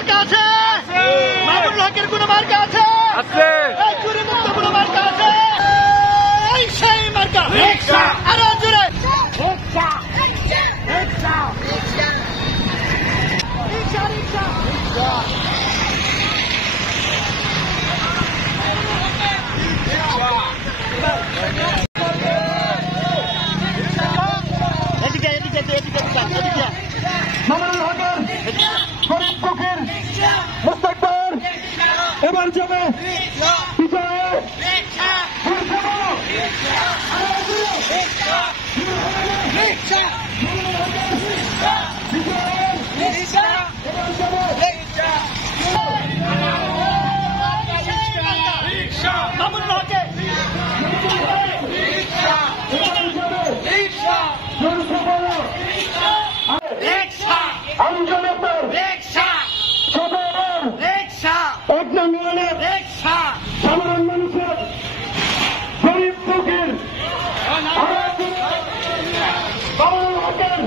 মার্কা আছে? মামুনুল হকের কোন মার্কা আছে? চুরি মুক্ত কোন মার্কা আছে? এই সেই মার্কা আরো জোরে মামুনুল হকের গরিব দুঃখের মুস্তাকবার এবার যাবে বিজয়ে মামুনুল হকের এক নম্বরের সাধারণ মানুষের গরিব দুঃখের মামুনুল হকের